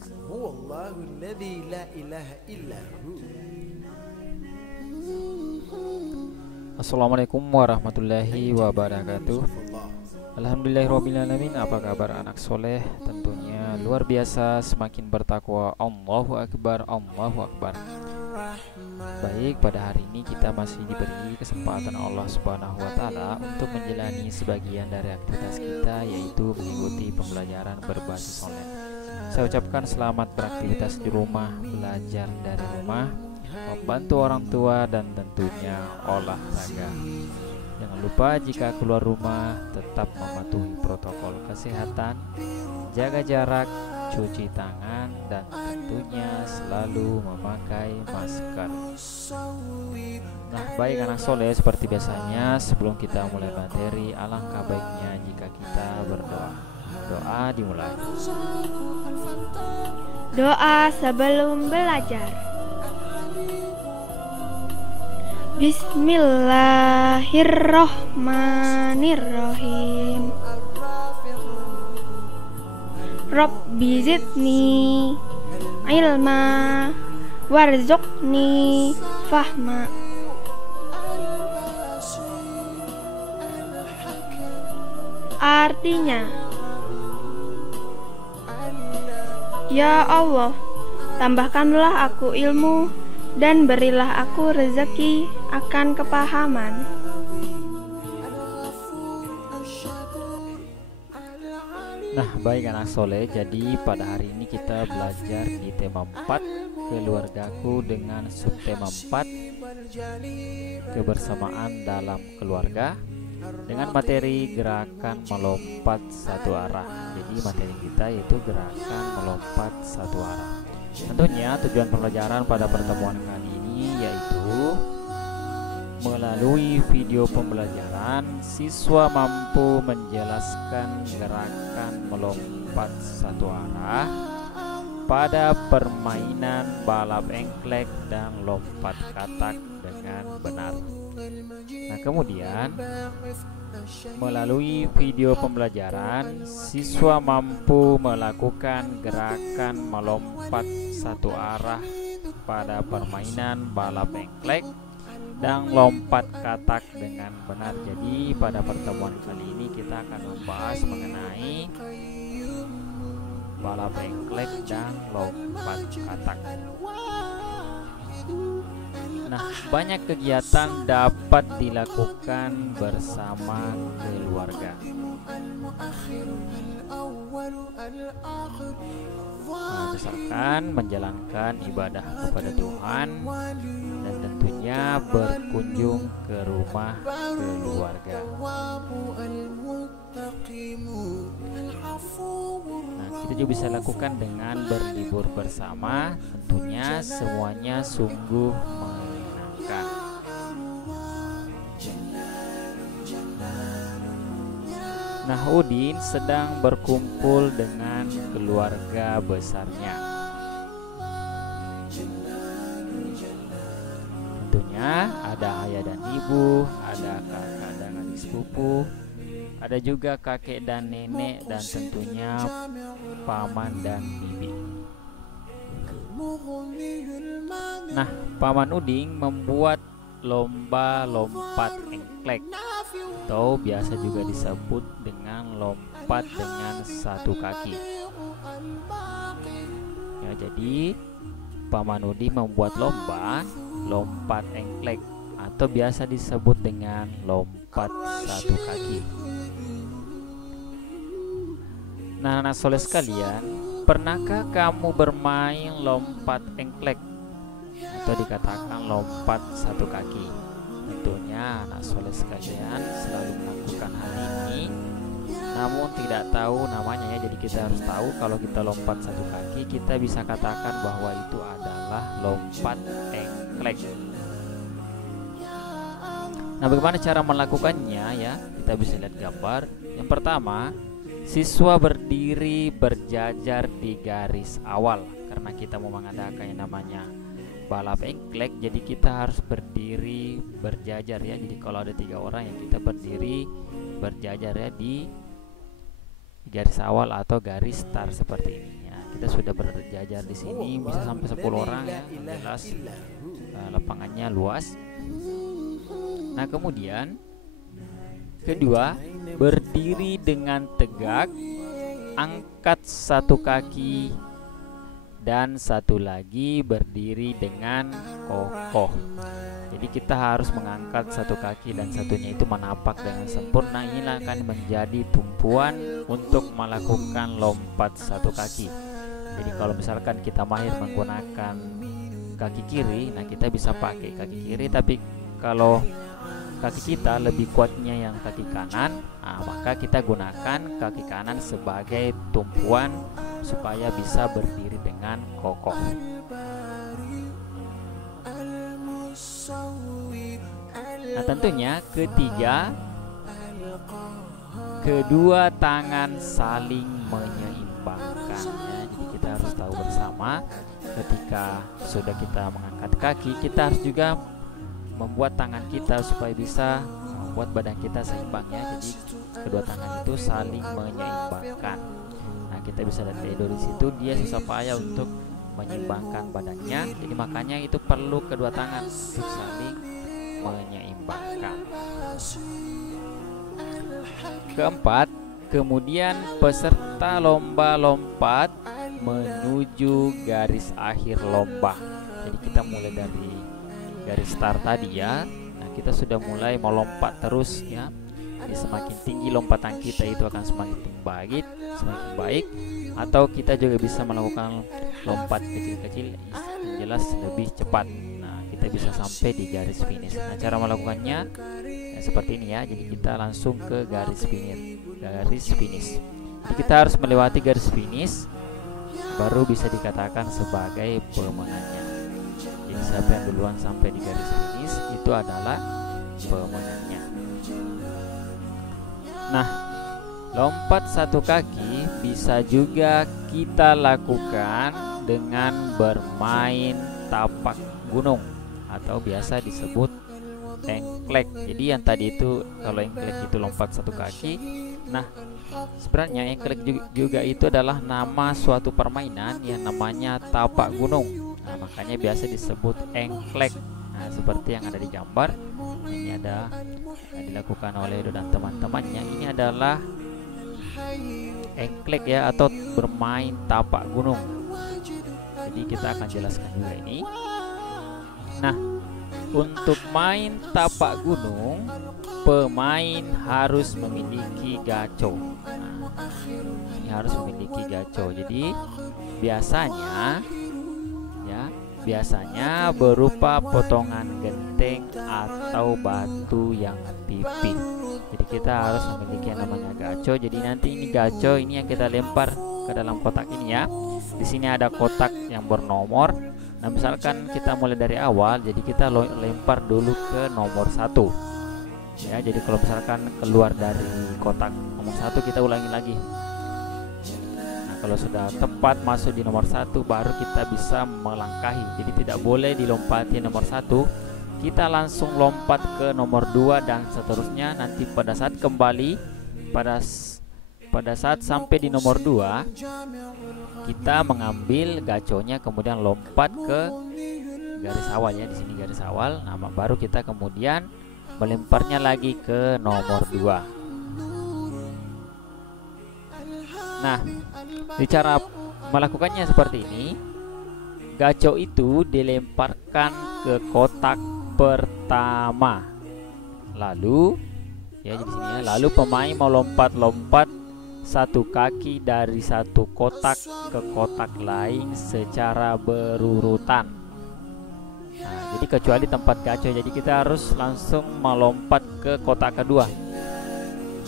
Huwallahu alladzi la ilaha illahu. Assalamualaikum warahmatullahi wabarakatuh. Alhamdulillahirrabbilalamin. Apa kabar anak soleh? Tentunya luar biasa, semakin bertakwa. Allahu Akbar, Allahu Akbar. Baik, pada hari ini kita masih diberi kesempatan Allah Subhanahu wa Ta'ala untuk menjalani sebagian dari aktivitas kita, yaitu mengikuti pembelajaran berbasis online. Saya ucapkan selamat beraktivitas di rumah, belajar dari rumah, membantu orang tua, dan tentunya olahraga. Jangan lupa jika keluar rumah tetap mematuhi protokol kesehatan, jaga jarak, cuci tangan, dan tentunya selalu memakai masker. Nah, baik anak soleh, seperti biasanya sebelum kita mulai materi, alangkah baiknya jika kita berdoa. Doa dimulai. Doa sebelum belajar. Bismillahirrohmanirrohim. Rabbi zidni ilma warzuqni fahma. Artinya, ya Allah, tambahkanlah aku ilmu dan berilah aku rezeki akan kepahaman. Nah, baik anak soleh, jadi pada hari ini kita belajar di tema 4, keluargaku, dengan subtema 4, kebersamaan dalam keluarga, dengan materi gerakan melompat satu arah. Jadi materi kita yaitu gerakan melompat satu arah. Tentunya tujuan pembelajaran pada pertemuan kali ini yaitu melalui video pembelajaran, siswa mampu menjelaskan gerakan melompat satu arah pada permainan balap engklek dan lompat katak dengan benar. Nah, kemudian melalui video pembelajaran, siswa mampu melakukan gerakan melompat satu arah pada permainan balap engklek dan lompat katak dengan benar. Jadi pada pertemuan kali ini kita akan membahas mengenai balap engklek dan lompat katak. Nah, banyak kegiatan dapat dilakukan bersama keluarga. Nah, misalkan menjalankan ibadah kepada Tuhan dan tentunya berkunjung ke rumah keluarga. Nah, kita juga bisa lakukan dengan berlibur bersama. Tentunya semuanya sungguh menyenangkan. Nah, Udin sedang berkumpul dengan keluarga besarnya. Tentunya ada ayah dan ibu, ada kakak dan adik sepupu, ada juga kakek dan nenek, dan tentunya paman dan bibi. Nah, Paman Udin membuat lomba lompat engklek, atau biasa juga disebut dengan lompat dengan satu kaki. Ya, jadi Paman Udin membuat lomba lompat engklek, atau biasa disebut dengan lompat satu kaki. Nah, anak soleh sekalian, pernahkah kamu bermain lompat engklek atau dikatakan lompat satu kaki? Tentunya anak soleh sekalian selalu melakukan hal ini, namun tidak tahu namanya ya. Jadi kita harus tahu kalau kita lompat satu kaki, kita bisa katakan bahwa itu adalah lompat engklek. Nah, bagaimana cara melakukannya ya? Kita bisa lihat gambar. Yang pertama, siswa berdiri berjajar di garis awal. Karena kita mau mengadakan yang namanya balap engklek, jadi kita harus berdiri berjajar ya. Jadi kalau ada 3 orang ya, kita berdiri berjajar ya di garis awal atau garis start seperti ini ya. kita sudah berjajar di sini bisa sampai 10 orang ya, jelas lapangannya luas. Nah, kemudian kedua, berdiri dengan tegak, angkat satu kaki dan satu lagi berdiri dengan kokoh. Jadi kita harus mengangkat satu kaki dan satunya itu menapak dengan sempurna. Inilah akan menjadi tumpuan untuk melakukan lompat satu kaki. Jadi kalau misalkan kita mahir menggunakan kaki kiri, nah kita bisa pakai kaki kiri. Tapi kalau kaki kita lebih kuatnya yang kaki kanan, nah maka kita gunakan kaki kanan sebagai tumpuan supaya bisa berdiri dengan kokoh. Nah, tentunya ketiga, kedua tangan saling menyeimbangkan ya. Jadi kita harus tahu bersama ketika sudah kita mengangkat kaki, kita harus juga membuat tangan kita supaya bisa membuat badan kita seimbang ya. Jadi kedua tangan itu saling menyeimbangkan. Nah, kita bisa lihat dari situ dia susah payah untuk menyeimbangkan badannya. Jadi makanya itu perlu kedua tangan untuk saling menyeimbangkan. Keempat, kemudian peserta lomba lompat menuju garis akhir lomba. Jadi kita mulai dari garis start tadi ya. Nah, kita sudah mulai melompat terus ya. Jadi semakin tinggi lompatan kita itu akan semakin baik, atau kita juga bisa melakukan lompat kecil-kecil yang jelas lebih cepat. Nah, kita bisa sampai di garis finish. Nah, cara melakukannya ya, seperti ini ya. Jadi kita langsung ke garis finish. Jadi kita harus melewati garis finish baru bisa dikatakan sebagai pemenangnya. Jadi siapa yang duluan sampai di garis finish itu adalah pemenangnya. Nah, lompat satu kaki bisa juga kita lakukan dengan bermain tapak gunung atau biasa disebut engklek. Jadi yang tadi itu kalau engklek itu lompat satu kaki. Nah, sebenarnya engklek juga itu adalah nama suatu permainan yang namanya tapak gunung. Nah, makanya biasa disebut engklek. Nah, seperti yang ada di gambar ini ada yang dilakukan oleh Edo dan teman-temannya. Ini adalah engklek ya, atau bermain tapak gunung. Jadi kita akan jelaskan juga ini. Nah, untuk main tapak gunung, pemain harus memiliki gaco. Nah, ini harus memiliki gaco. Jadi biasanya berupa potongan genteng atau batu yang tipis. Jadi kita harus memiliki yang namanya gaco. Jadi nanti ini gaco ini yang kita lempar ke dalam kotak ini ya. Di sini ada kotak yang bernomor. Nah, misalkan kita mulai dari awal, jadi kita lempar dulu ke nomor 1 ya. Jadi kalau misalkan keluar dari kotak nomor 1, kita ulangi lagi. Nah, kalau sudah tepat masuk di nomor 1, baru kita bisa melangkahi. Jadi tidak boleh dilompati nomor 1, kita langsung lompat ke nomor 2 dan seterusnya. Nanti pada saat kembali pada saat sampai di nomor 2, kita mengambil gaconya kemudian lompat ke garis awal ya. Di sini garis awal. Nah, baru kita kemudian melemparnya lagi ke nomor 2. Nah, di cara melakukannya seperti ini. Gaco itu dilemparkan ke kotak pertama. Lalu ya, di sini ya, lalu pemain melompat-lompat satu kaki dari satu kotak ke kotak lain secara berurutan. Nah, jadi kecuali tempat gaco, jadi kita harus langsung melompat ke kotak kedua.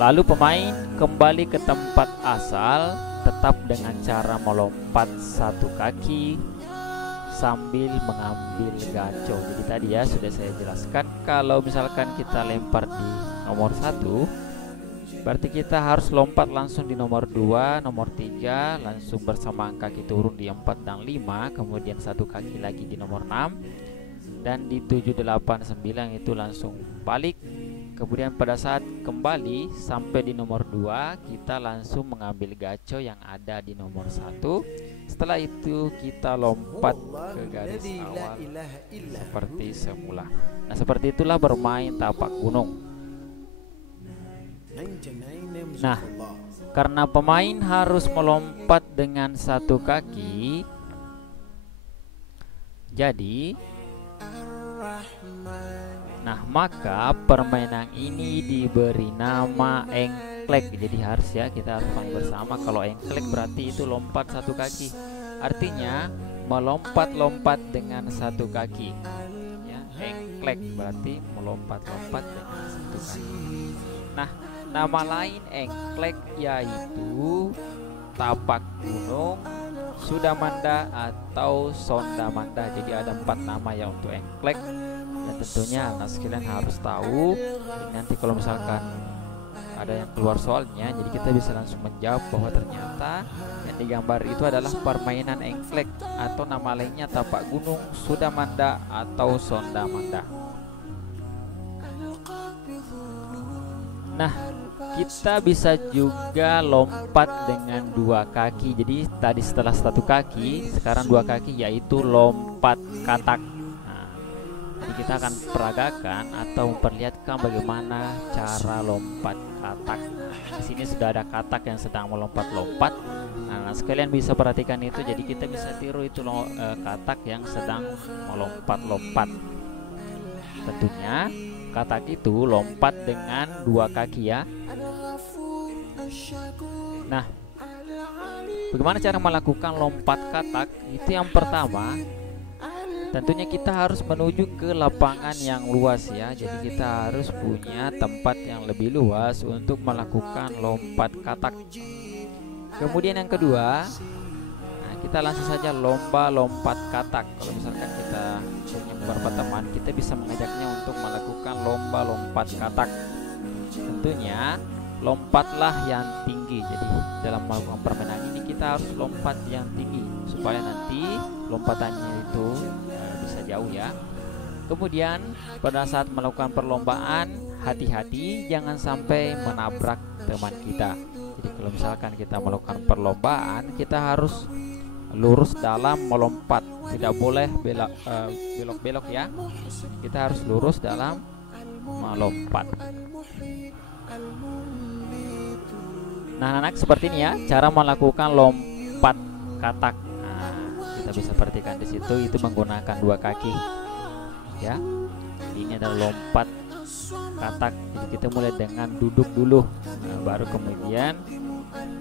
Lalu pemain kembali ke tempat asal, tetap dengan cara melompat satu kaki sambil mengambil gaco. Jadi tadi ya sudah saya jelaskan, kalau misalkan kita lempar di nomor 1, berarti kita harus lompat langsung di nomor 2, nomor 3, langsung bersamaan kaki turun di 4 dan 5, kemudian satu kaki lagi di nomor 6, dan di 7, 8, 9 itu langsung balik Kemudian pada saat kembali sampai di nomor 2, kita langsung mengambil gaco yang ada di nomor 1. Setelah itu kita lompat ke garis awal seperti semula. Nah, seperti itulah bermain tapak gunung. Nah, karena pemain harus melompat dengan satu kaki, jadi maka permainan ini diberi nama engklek. Jadi harus ya, kita harus pahami bersama kalau engklek berarti itu lompat satu kaki. Artinya melompat-lompat dengan satu kaki. Ya, engklek berarti melompat-lompat dengan satu kaki. Nah, nama lain engklek yaitu tapak gunung, sudamanda atau sondamanda. Jadi ada 4 nama ya untuk engklek. Dan tentunya anak sekalian harus tahu. Nanti kalau misalkan ada yang keluar soalnya, jadi kita bisa langsung menjawab bahwa ternyata yang digambar itu adalah permainan engklek atau nama lainnya tapak gunung, sudamanda atau sondamanda. Nah, kita bisa juga lompat dengan 2 kaki. Jadi tadi setelah 1 kaki, sekarang 2 kaki, yaitu lompat katak. Jadi kita akan peragakan atau memperlihatkan bagaimana cara lompat katak. Di sini sudah ada katak yang sedang melompat-lompat. Nah, sekalian bisa perhatikan itu. Jadi kita bisa tiru itu katak yang sedang melompat-lompat. Tentunya katak itu lompat dengan 2 kaki ya. Nah, bagaimana cara melakukan lompat katak? Itu yang pertama, tentunya kita harus menuju ke lapangan yang luas ya. Jadi kita harus punya tempat yang lebih luas untuk melakukan lompat katak. Kemudian yang kedua, kita langsung saja lomba lompat katak. Kalau misalkan kita punya beberapa teman, kita bisa mengajaknya untuk melakukan lomba lompat katak. Tentunya lompatlah yang tinggi. Jadi dalam melakukan permainan ini kita harus lompat yang tinggi supaya nanti lompatannya itu bisa jauh ya. Kemudian pada saat melakukan perlombaan, hati-hati jangan sampai menabrak teman kita. Jadi kalau misalkan kita melakukan perlombaan, kita harus lurus dalam melompat, tidak boleh belok-belok ya. Kita harus lurus dalam melompat. Nah, anak seperti ini ya cara melakukan lompat katak. Nah, kita bisa perhatikan di situ itu menggunakan 2 kaki ya. Ini adalah lompat katak. Jadi kita mulai dengan duduk dulu, baru kemudian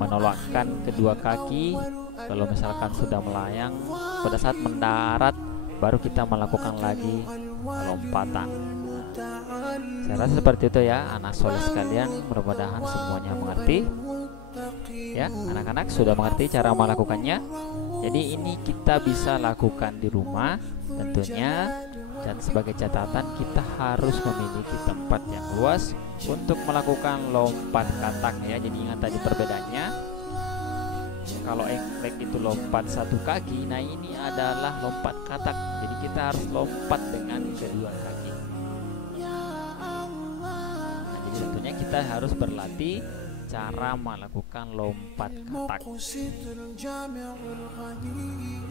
menolakkan kedua kaki. Kalau misalkan sudah melayang, pada saat mendarat baru kita melakukan lagi lompatan. Saya rasa seperti itu ya anak soleh sekalian. Mudah-mudahan semuanya mengerti ya. Anak-anak sudah mengerti cara melakukannya. Jadi ini kita bisa lakukan di rumah tentunya. Dan sebagai catatan, kita harus memiliki tempat yang luas untuk melakukan lompat katak ya. Jadi ingat tadi perbedaannya. Kalau engklek itu lompat 1 kaki, nah ini adalah lompat katak. Jadi kita harus lompat dengan kedua kaki. Nah, jadi tentunya kita harus berlatih cara melakukan lompat katak.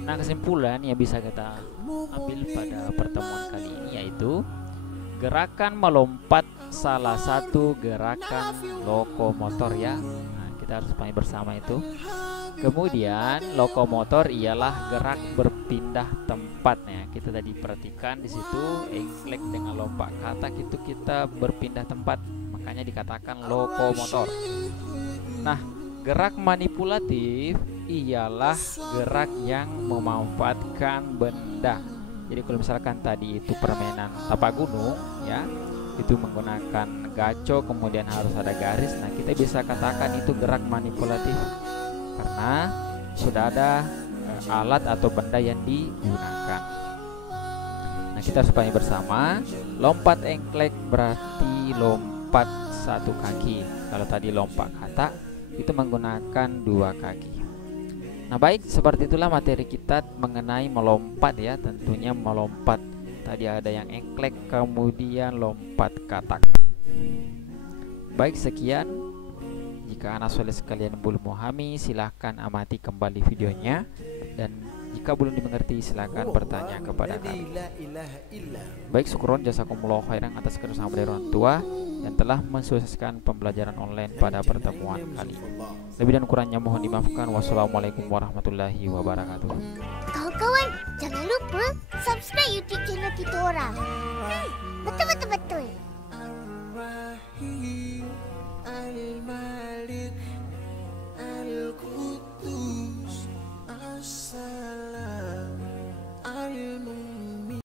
Nah, kesimpulan yang bisa kita ambil pada pertemuan kali ini yaitu gerakan melompat salah satu gerakan lokomotor ya. Nah, kita harus pahami bersama itu. Kemudian lokomotor ialah gerak berpindah tempatnya. Kita tadi perhatikan di situ engklek dengan lompat katak itu kita berpindah tempat, makanya dikatakan lokomotor. Nah, gerak manipulatif ialah gerak yang memanfaatkan benda. Jadi kalau misalkan tadi itu permainan tapak gunung ya, itu menggunakan gaco kemudian harus ada garis. Nah, kita bisa katakan itu gerak manipulatif karena sudah ada alat atau benda yang digunakan. Nah, kita harus pahami bersama, lompat engklek berarti lompat 1 kaki. Kalau tadi lompat katak itu menggunakan 2 kaki. Nah, baik, seperti itulah materi kita mengenai melompat ya. Tentunya melompat tadi ada yang engklek kemudian lompat katak. Baik, sekian. Jika anak soleh sekalian belum memahami, silahkan amati kembali videonya, dan jika belum dimengerti silahkan bertanya kepada kami. Baik, syukron jazakumullah khairan atas kerjasama dari orang tua yang telah mensukseskan pembelajaran online pada pertemuan kali ini. Lebih dan kurangnya mohon dimaafkan. Wassalamualaikum warahmatullahi wabarakatuh. Kawan-kawan, jangan lupa subscribe YouTube channel kita orang. Betul.